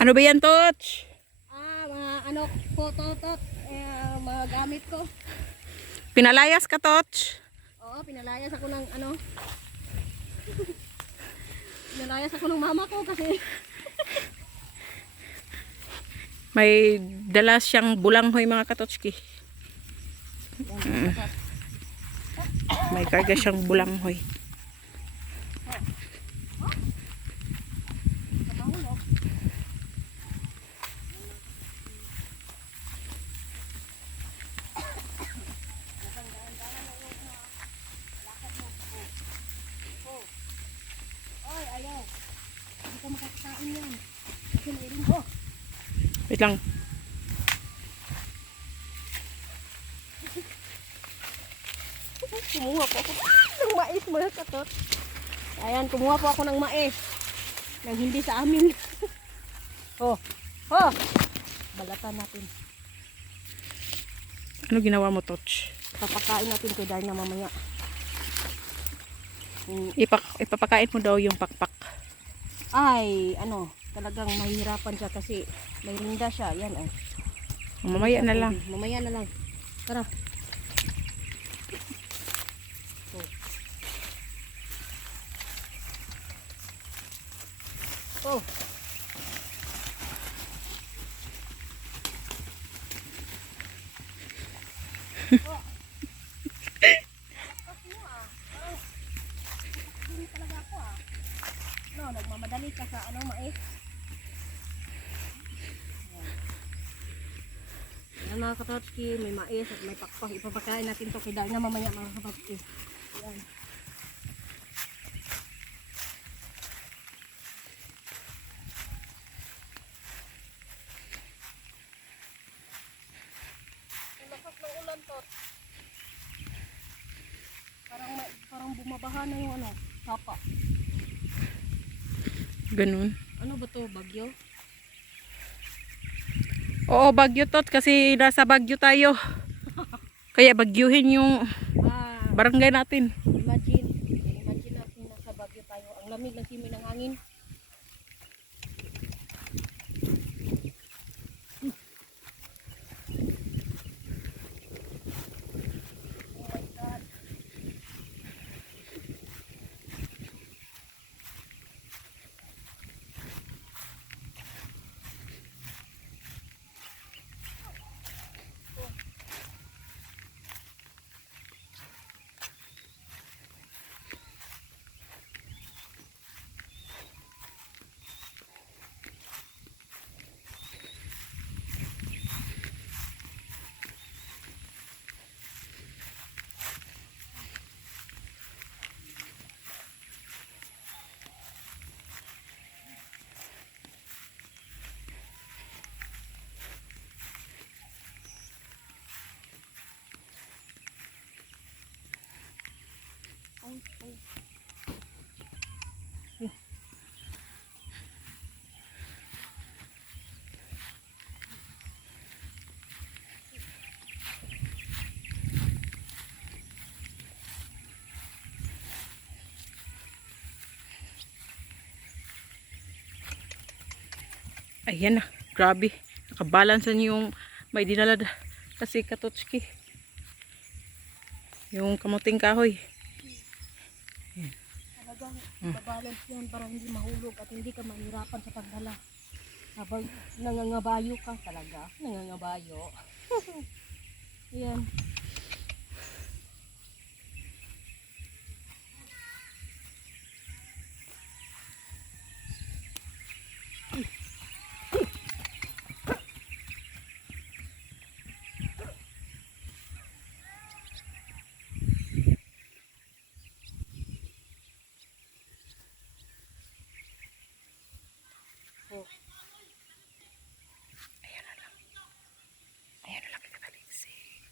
Ano ba yan, Toch? Mga ano po, tot, mga gamit ko. Pinalayas ka, Toch? Oo, pinalayas ako ng ano. Pinalayas ako ng mama ko kasi May dala siyang bulanghoy, mga katotski. May karga siyang bulanghoy. oy, ayaw. Hindi ka makakain yan. Kasi mayroon ko. Wait lang. Kumuha po ako ng mais, mga katot. Ayan, kumuha po ako ng mais. Nang hindi sa amin. Oh, balatan natin. Ano ginawa mo, Toch? Papakain natin kay Darna mamaya. Ipapakain mo daw yung pakpak. Ay, ano, talagang mahirapan siya kasi may rinda siya. Yan ay. Mamaya na lang. Mamaya na lang. Tara. Oh. No, nagmamadali ka sa ano, mais. Yan mga katotski, may mais at may pakpak. Ipapakain natin to kay Darna mamaya mga katotski. Yan. Lakas ng ulan to. Parang bumabaha na yung ano, sapa. Ganun. Ano ba to, bagyo? Oo, bagyo, Tot. Kasi nasa bagyo tayo. Kaya bagyuhin yung barangay natin. Imagine natin nasa bagyo tayo. Ang lamig ng simoy ng hangin. Oh my God. Ayan na. Grabe. Nakabalansan yung may dinala kasi katotski. Yung kamuting kahoy. Talagang babalance yan para hindi mahulog at hindi ka mahirapan sa pagdala. Habang nangangabayo ka talaga. Nangangabayo. Yan. Oh. Ayan na lang. Ayan na lang kinabaliksik.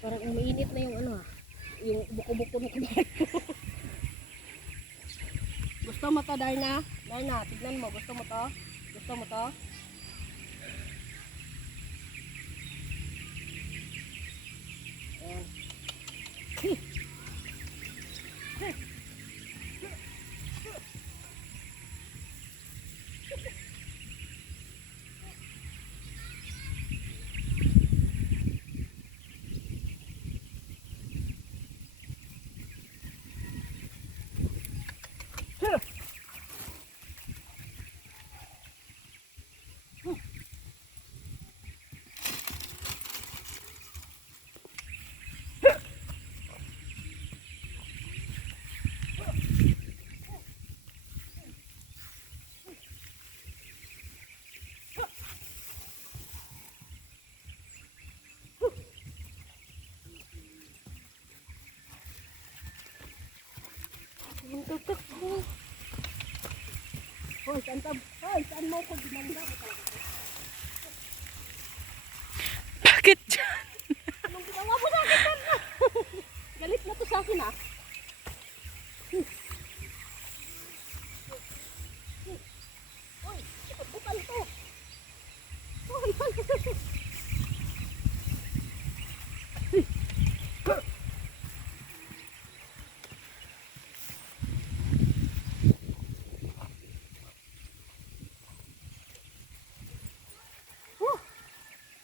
Parang umiinit na yung ano yung buko-buko ng kabayo. Gusto mo to, Darna? Darna, tignan mo. Gusto mo to? Gusto mo to? Ayan. Ang tutok ko. Hoy, saan mo ko dinanda? Bakit dyan? Anong ginawa mo sa akin? Galit na to sa akin ah. Hoy, bukal to. Hoy.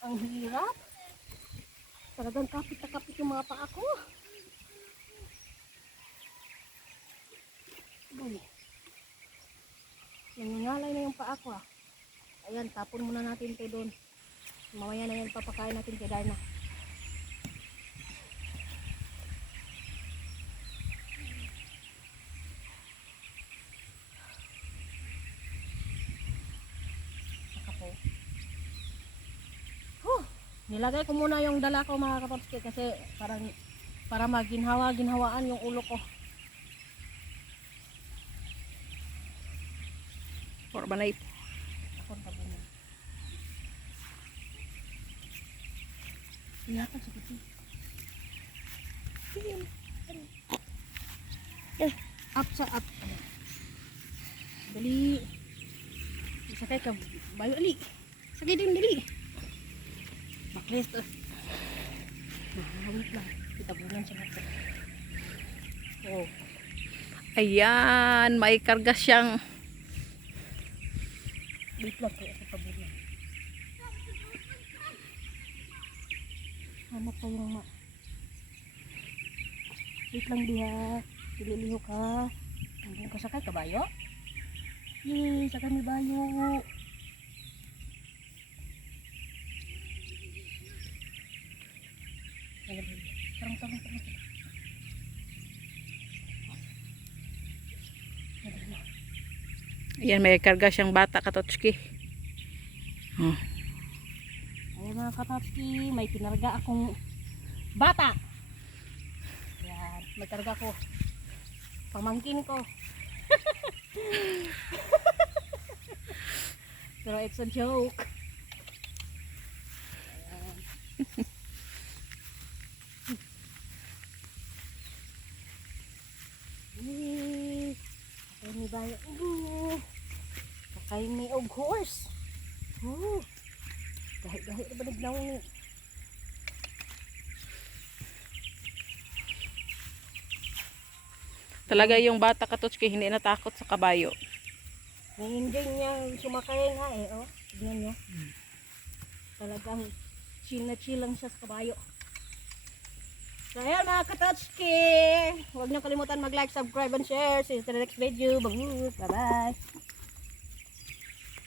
Ang hirap. Talagang kapit na kapit yung mga paa ko. Uy. Nangangalay na yung paa ko ah. Ayan, tapon muna natin ito doon. Mamaya na yan papakain natin kay Darna. Nakapo. Nilagay ko muna yung dala ko mga kapapski kasi para maginhawaan yung ulo ko. Or banay. Ako ang tabunan. Ingatan sa kuti. Up sa up. Dali. Sakay ka. Bayo ali. Sakay din dali. Baklis to. Wait lang. Itabunan siya natin. Oh. Ayan, may karga siyang Wait lang kaya itabunan. Hanap pa yung wait lang diha. Dililiho ka. Hanggang ka sakay kabayo. Yay, sakay may bayo. Tarong. ayan, may karga siyang bata Katotski. Oh. Ayan mga kapapski, may kinarga akong bata. Ayan, may karga ko. Pamangkin ko. Pero it's a joke. Ayan. Sakay ni bayo. Sakay ni og horse. Gahi-gahi na ba nagnaw ni? Talaga yung bata Katotski hindi natakot sa kabayo. Na-enjoy niya sumakay nga eh. Oh, tignan nyo. Talagang chill na chill lang siya sa kabayo. So ayan mga Katotski. Huwag niyo kalimutan mag-like, subscribe, and share. See you to the next video. Bye-bye.